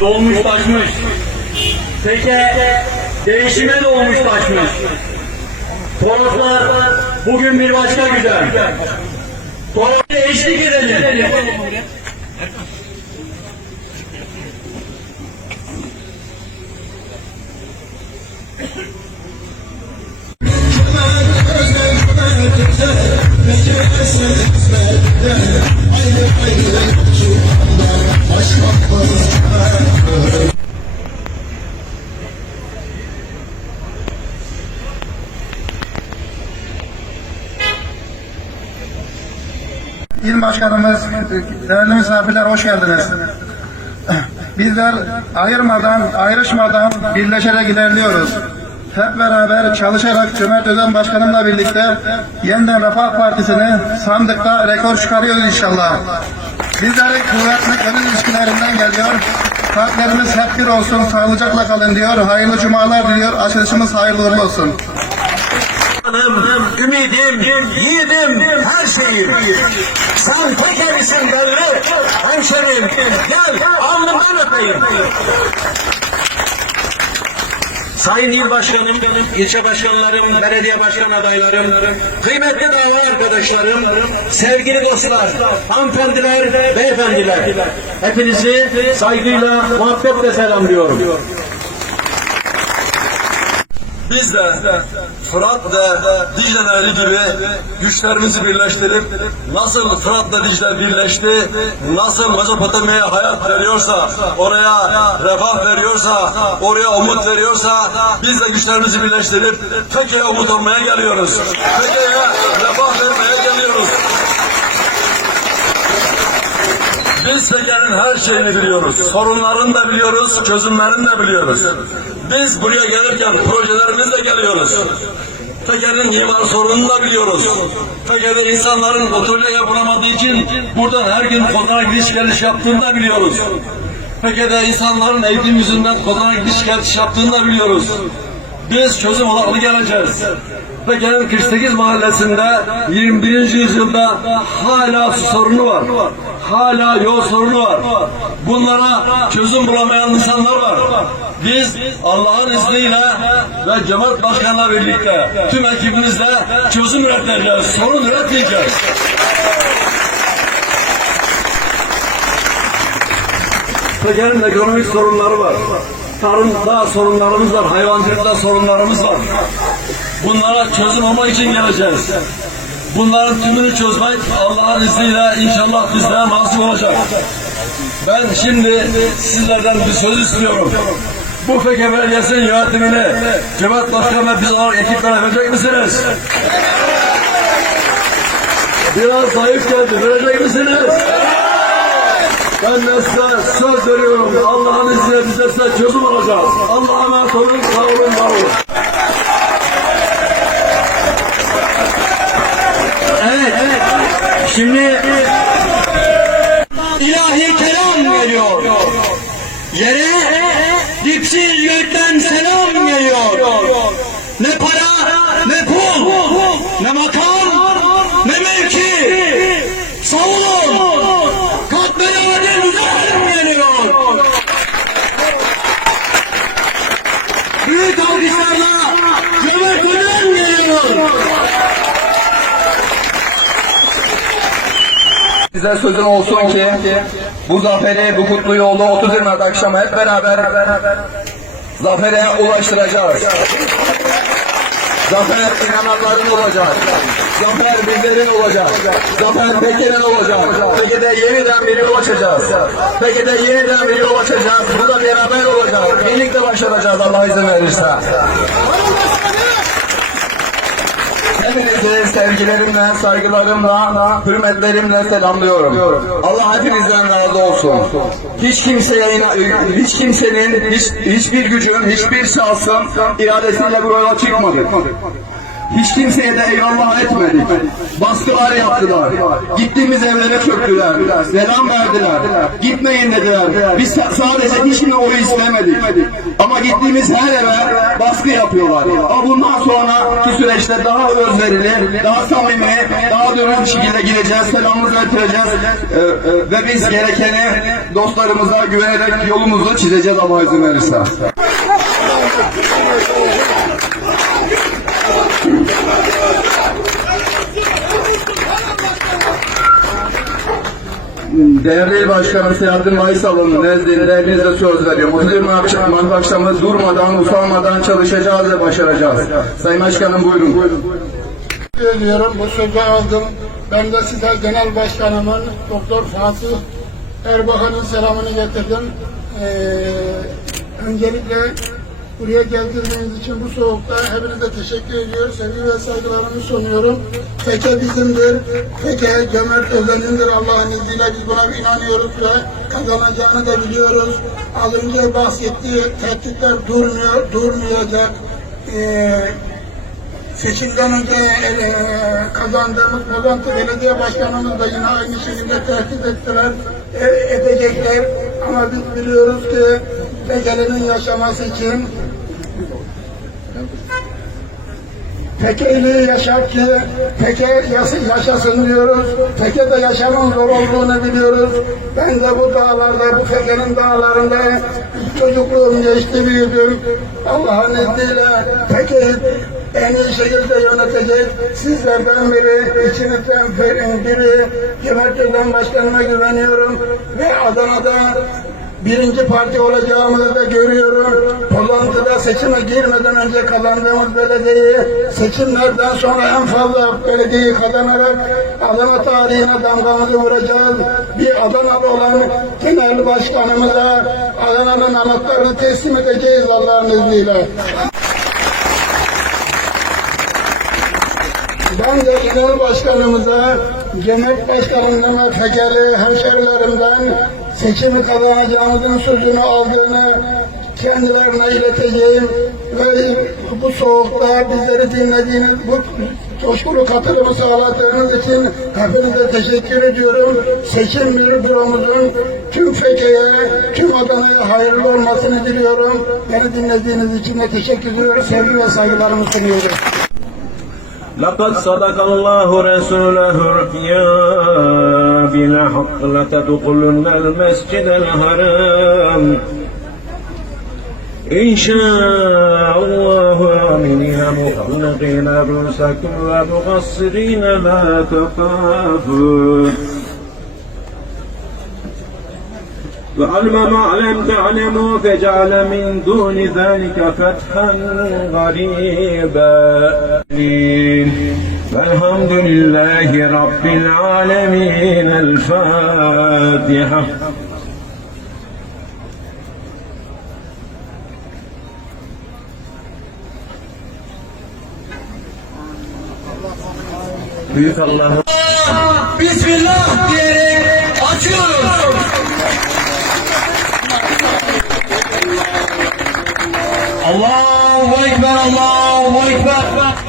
dolmuş taşmış. Teke değişime dolmuş taşmış. Toroslar bugün bir başka güzel. Toros'a eşlik edelim. İl Başkanımız, değerli misafirler hoş geldiniz. Bizler ayırmadan, ayrışmadan birleşerek ilerliyoruz. Hep beraber çalışarak Cömert Özen Başkanımla birlikte yeniden Refah Partisi'ni sandıkta rekor çıkarıyoruz inşallah. Bizlerin kuvvetli gönül ilişkilerinden geliyor. Kalplerimiz hep bir olsun, sağlıcakla kalın diyor. Hayırlı cumalar diliyor. Açılışımız hayırlı olsun. Canım, ümidim, yiğidim, her şeyim. Sen tek erisin belli, hemşerim. Gel, alnımdan öpeyim. Sayın İl Başkanım, ilçe başkanlarım, belediye başkan adaylarım, kıymetli dava arkadaşlarım, sevgili dostlar, hanımefendiler, beyefendiler. Hepinizi saygıyla, muhabbetle selamlıyorum. Biz de Fırat ve Dicle Nehri gibi güçlerimizi birleştirip nasıl Fırat'la Dicle birleşti, nasıl Mezopotamya'ya hayat veriyorsa, oraya refah veriyorsa, oraya umut veriyorsa biz de güçlerimizi birleştirip Fethiye'ye umut olmaya geliyoruz. Fethiye'ye refah vermeye geliyoruz. Biz Fethiye'nin her şeyini biliyoruz. Sorunlarını da biliyoruz, çözümlerini de biliyoruz. Biz buraya gelirken projelerimizle geliyoruz. Fethiye'nin imar sorununu da biliyoruz. Fethiye'de insanların otoryaya bulamadığı için buradan her gün Kozan'a gidiş geliş yaptığını da biliyoruz. Fethiye'de insanların eğitim yüzünden Kozan'a gidiş geliş yaptığını da biliyoruz. Biz çözüm odaklı geleceğiz. Fethiye'nin 48 mahallesinde 21. yüzyılda hala su sorunu var. Hala yol sorunu var. Bunlara çözüm bulamayan insanlar var. Biz Allah'ın izniyle ve cemaat başkanla birlikte tüm ekibimizle çözüm üreteceğiz. Sorun üretmeyeceğiz. Fethiye'nin ekonomik sorunları var. Tarımda sorunlarımız var, hayvancılıkta sorunlarımız var. Bunlara çözüm olmak için geleceğiz. Bunların tümünü çözmek Allah'ın izniyle inşallah bizlere nasip olacak. Ben şimdi sizlerden bir söz istiyorum. Bu Feke Belediyesi'nin yönetimini Cevat Başkan ve biz olarak ekiple verecek misiniz? Biraz zayıf geldi, verecek misiniz? Ben de size söz veriyorum. Allah'ın izniyle biz de size çözüm olacağız. Allah'a emanet olun. Sağ olun, var olun. Şimdi ilahi kelam geliyor. Yere dipsiz gökten selam geliyor. Ne para, ne pul, ne makam, ne mevki. Sağ olun. Katmerade düzen geliyor. Büyük alkışlarla cömert ödem geliyor. Size sözüm olsun ki bu zaferi, bu kutlu yolu 30 Mart akşamı hep beraber zafere ulaştıracağız. Zafer inananların olacak. Zafer bizlerin olacak. Zafer Pekin'in olacak. Peki de yeniden bir yol açacağız. Peki de yeniden bir yol açacağız. Bu da beraber olacak. Birlikte başaracağız Allah izin verirse. Hepinizi sevgilerimle, saygılarımla, hürmetlerimle selamlıyorum. Allah hepinizden razı olsun. Hiç kimseye, hiç kimsenin, hiç, hiçbir gücün, hiçbir şahsın iradesiyle bu yola çıkmadık. Hiç kimseye de eyvallah etmedik. Baskılar yaptılar. Gittiğimiz evlere çöktüler. Selam verdiler. Gitmeyin dediler. Biz sa- sadece hiçbir oyu istemedik. Ama gittiğimiz her eve baskı yapıyorlar. Ama bundan sonraki süreçte daha özverili, daha samimi, daha dürüst şekilde gideceğiz. Selamımızı getireceğiz. Ee, e, ve biz gerekeni dostlarımıza güvenerek yolumuzu çizeceğiz Allah izin verirse. Değerli İl Başkanım Selahattin Mayısalı'nın nezdinde hepinize söz veriyorum. 31 akşam, Mart akşamı durmadan, usanmadan çalışacağız ve başaracağız. Sayın Başkanım buyurun. Teşekkür ediyorum. Bu sözü aldım. Ben de size Genel Başkanımın Doktor Fatih Erbakan'ın selamını getirdim. Ee, öncelikle buraya geldiğiniz için bu soğukta hepinize teşekkür ediyoruz. Sevgi ve saygılarımı sunuyorum. Teke bizimdir. Teke cömert özenindir Allah'ın izniyle. Biz buna inanıyoruz ve kazanacağını da biliyoruz. Az önce bahsettiği tehditler durmuyor, durmayacak. Ee, Seçimden önce e, kazandığımız Bozantı Belediye Başkanımız da yine aynı şekilde tehdit ettiler, e, edecekler. Ama biz biliyoruz ki Tekele'nin yaşaması için Tekeli yaşar ki teke yaşasın diyoruz. Teke de yaşamın zor olduğunu biliyoruz. Ben de bu dağlarda, bu tekenin dağlarında çocukluğum geçti büyüdüm. Allah'ın izniyle tekeyi en iyi şekilde yönetecek sizlerden biri, içinizden biri, Cumhurbaşkanı Başkanı'na güveniyorum ve Adana'da birinci parti olacağımızı da görüyorum. Toplantıda seçime girmeden önce kazandığımız belediyeyi seçimlerden sonra en fazla belediyeyi kazanarak Adana tarihine damgamızı vuracağız. Bir Adanalı olan genel başkanımıza Adana'nın anahtarını teslim edeceğiz Allah'ın izniyle. Ben de genel başkanımıza, cennet başkanımdan ve tekeli hemşerilerimden seçimi kazanacağımızın sözünü aldığını kendilerine ileteceğim ve bu soğukta bizleri dinlediğiniz, bu coşkulu katılımı sağladığınız için hepinize teşekkür ediyorum. Seçim büromuzun tüm Fethiye'ye, tüm Adana'ya hayırlı olmasını diliyorum. Beni dinlediğiniz için de teşekkür ediyorum. Sevgi ve saygılarımı sunuyorum. لقد صدق الله رسوله الرؤيا بالحق لتدخلن المسجد الحرام. إن شاء الله آمنين مخلقين رؤوسكم ومقصرين لا تخافون وعلم ما لم تعلموا فجعل من دون ذلك فتحا غريبا. والحمد لله رب العالمين الفاتحة Büyük Allah'ım Bismillah diyerek açıyoruz. Allahu Ekber, Allahu Ekber.